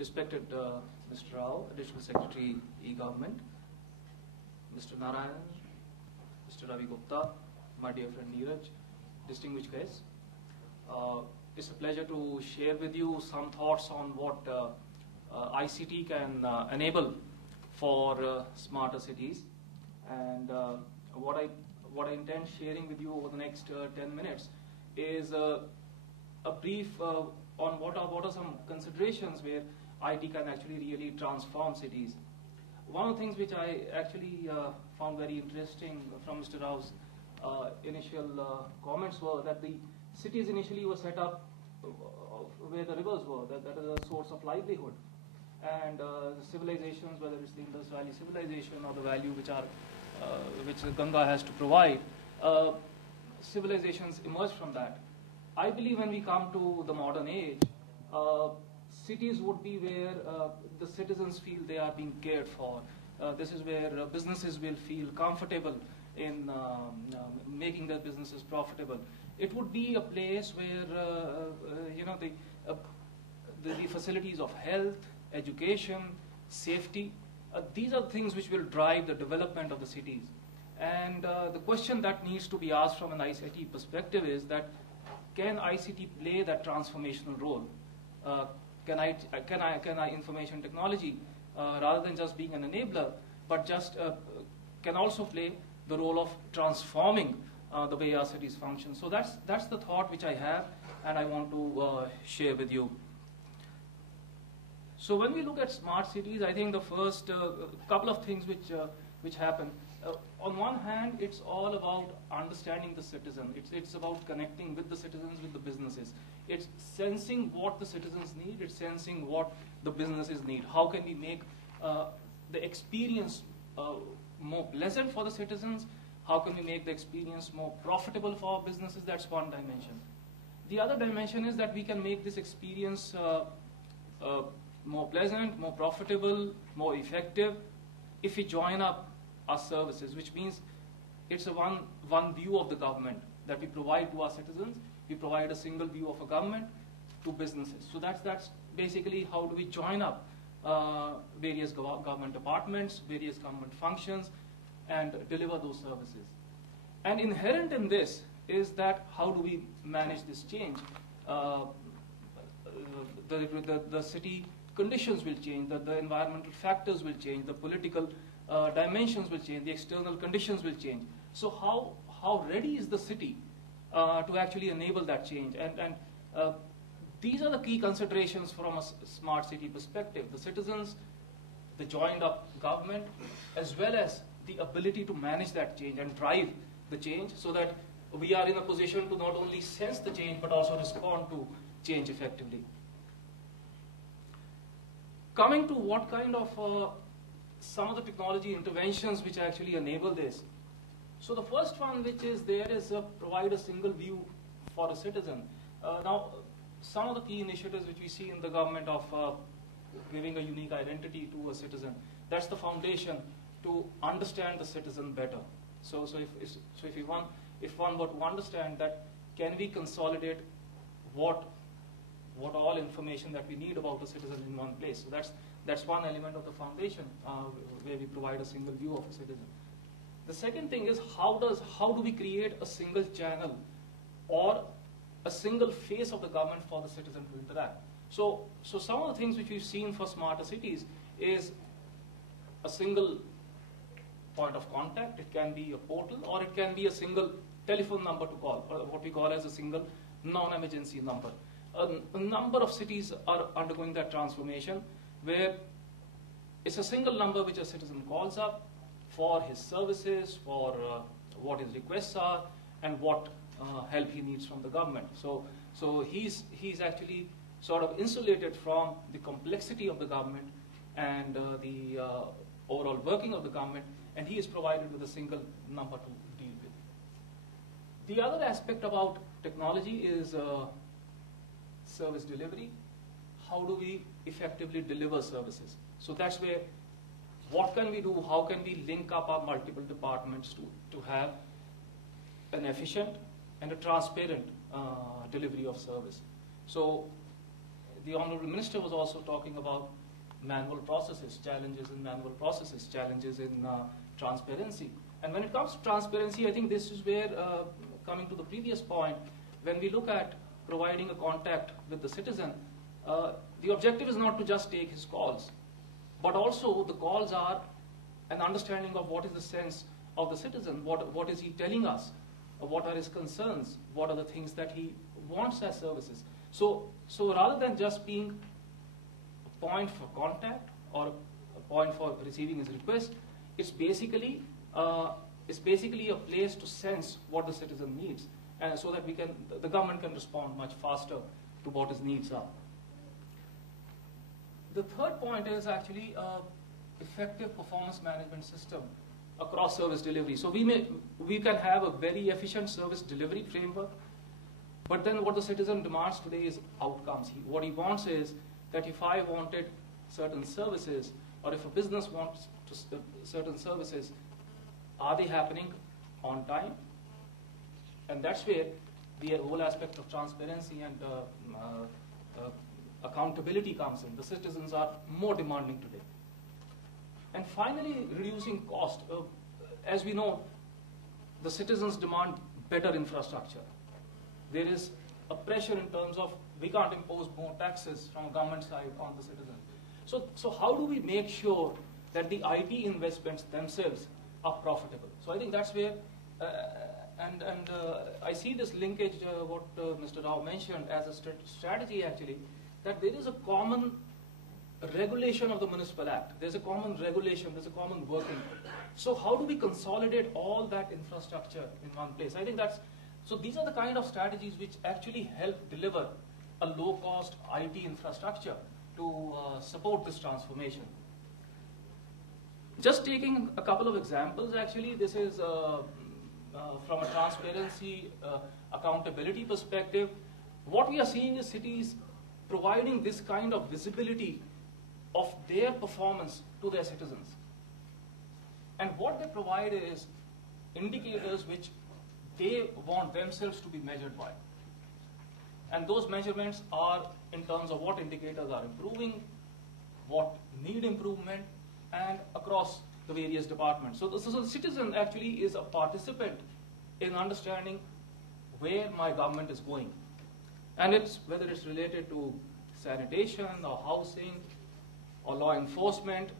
respected Mr. Rao, Additional Secretary, E-Government, Mr. Narayan, Mr. Ravi Gupta, my dear friend Neeraj, distinguished guests. It's a pleasure to share with you some thoughts on what ICT can enable for smarter cities, and what I intend sharing with you over the next 10 minutes is a brief on what are some considerations where IT can actually really transform cities. One of the things which I actually found very interesting from Mr. Rao's initial comments were that the cities initially were set up where the rivers were, that is a source of livelihood. And the civilizations, whether it's the Indus Valley civilization or the value which the Ganga has to provide, civilizations emerged from that. I believe when we come to the modern age, cities would be where the citizens feel they are being cared for. This is where businesses will feel comfortable in making their businesses profitable. It would be a place where the facilities of health, education, safety, these are things which will drive the development of the cities. And the question that needs to be asked from an ICT perspective is that, can ICT play that transformational role? Can information technology, rather than just being an enabler, but just can also play the role of transforming the way our cities function? So that's the thought which I have, and I want to share with you. So when we look at smart cities, I think the first couple of things which happen. On one hand, it's all about understanding the citizen. It's about connecting with the citizens, with the businesses. It's sensing what the citizens need. It's sensing what the businesses need. How can we make the experience more pleasant for the citizens? How can we make the experience more profitable for our businesses? That's one dimension. The other dimension is that we can make this experience more pleasant, more profitable, more effective if we join up our services, which means it's a one view of the government that we provide to our citizens. We provide a single view of a government to businesses. So that's basically how do we join up various government departments, various government functions, and deliver those services. And inherent in this is that how do we manage this change? The city conditions will change, the environmental factors will change, the political dimensions will change, the external conditions will change. So how ready is the city to actually enable that change? And these are the key considerations from a smart city perspective. The citizens, the joined up government, as well as the ability to manage that change and drive the change so that we are in a position to not only sense the change but also respond to change effectively. Coming to what kind of some of the technology interventions which actually enable this. So the first one which is there is provide a single view for a citizen. Now, some of the key initiatives which we see in the government of giving a unique identity to a citizen, that's the foundation to understand the citizen better. So if one were to understand that, can we consolidate what all information that we need about a citizen in one place? So that's one element of the foundation where we provide a single view of a citizen. The second thing is how do we create a single channel or a single face of the government for the citizen to interact? So some of the things which we've seen for smarter cities is a single point of contact. It can be a portal, or it can be a single telephone number to call, or what we call as a single non-emergency number. A number of cities are undergoing that transformation where it's a single number which a citizen calls up for his services, for what his requests are, and what help he needs from the government. So he's actually sort of insulated from the complexity of the government and the overall working of the government, and he is provided with a single number to deal with. The other aspect about technology is service delivery. How do we effectively deliver services? So that's where, what can we do? How can we link up our multiple departments to have an efficient and a transparent delivery of service? So the Honorable Minister was also talking about manual processes, challenges in manual processes, challenges in transparency. And when it comes to transparency, I think this is where, coming to the previous point, when we look at providing a contact with the citizen, the objective is not to just take his calls, but also the calls are an understanding of what is the sense of the citizen, what is he telling us, what are his concerns, what are the things that he wants as services. So rather than just being a point for contact or a point for receiving his request, it's basically a place to sense what the citizen needs, and so that the government can respond much faster to what his needs are. The third point is actually effective performance management system across service delivery. So we can have a very efficient service delivery framework, but then what the citizen demands today is outcomes. What he wants is that if I wanted certain services, or if a business wants certain services, are they happening on time? And that's where the whole aspect of transparency and accountability comes in. The citizens are more demanding today. And finally, reducing cost. As we know, the citizens demand better infrastructure. There is a pressure in terms of we can't impose more taxes from a government side on the citizen. So how do we make sure that the IT investments themselves are profitable? So I think that's where, I see this linkage, what Mr. Rao mentioned as a strategy actually, that there is a common regulation of the Municipal Act. There's a common regulation, there's a common working. So how do we consolidate all that infrastructure in one place? I think so these are the kind of strategies which actually help deliver a low-cost IT infrastructure to support this transformation. Just taking a couple of examples, actually, this is from a transparency, accountability perspective. What we are seeing is cities providing this kind of visibility of their performance to their citizens. And what they provide is indicators which they want themselves to be measured by. And those measurements are in terms of what indicators are improving, what need improvement, and across the various departments. So the citizen actually is a participant in understanding where my government is going. And whether it's related to sanitation or housing or law enforcement.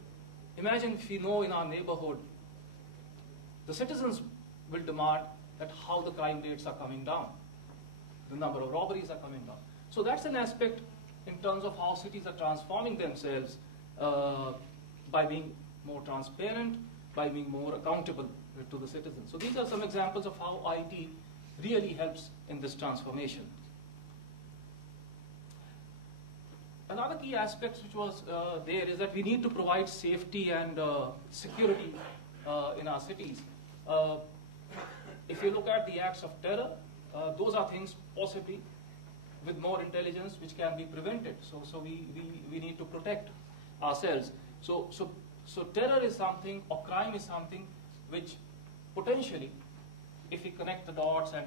Imagine if we know in our neighborhood, the citizens will demand that how the crime rates are coming down, the number of robberies are coming down. So that's an aspect in terms of how cities are transforming themselves by being more transparent, by being more accountable to the citizens. So these are some examples of how IT really helps in this transformation. Another key aspect which was there is that we need to provide safety and security in our cities. If you look at the acts of terror, those are things possibly with more intelligence which can be prevented. So we need to protect ourselves. So terror is something, or crime is something which potentially, if we connect the dots and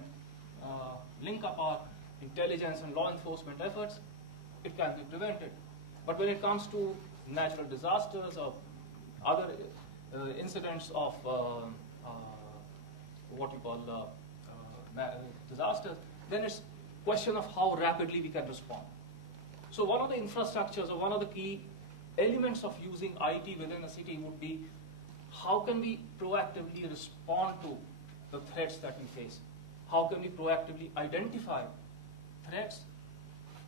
link up our intelligence and law enforcement efforts, it can be prevented. But when it comes to natural disasters or other incidents of what you call disasters, then it's a question of how rapidly we can respond. So one of the infrastructures or one of the key elements of using IT within a city would be how can we proactively respond to the threats that we face? How can we proactively identify threats,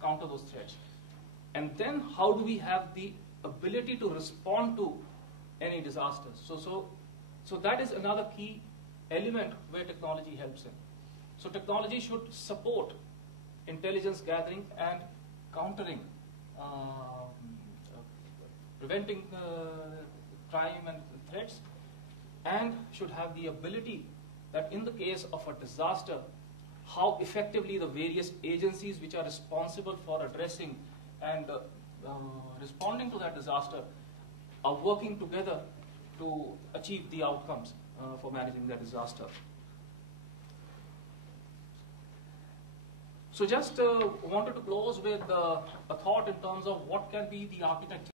counter those threats? And then how do we have the ability to respond to any disasters? So that is another key element where technology helps in. So technology should support intelligence gathering and countering, preventing crime and threats, and should have the ability that in the case of a disaster, how effectively the various agencies which are responsible for addressing and responding to that disaster are working together to achieve the outcomes for managing that disaster. So just wanted to close with a thought in terms of what can be the architecture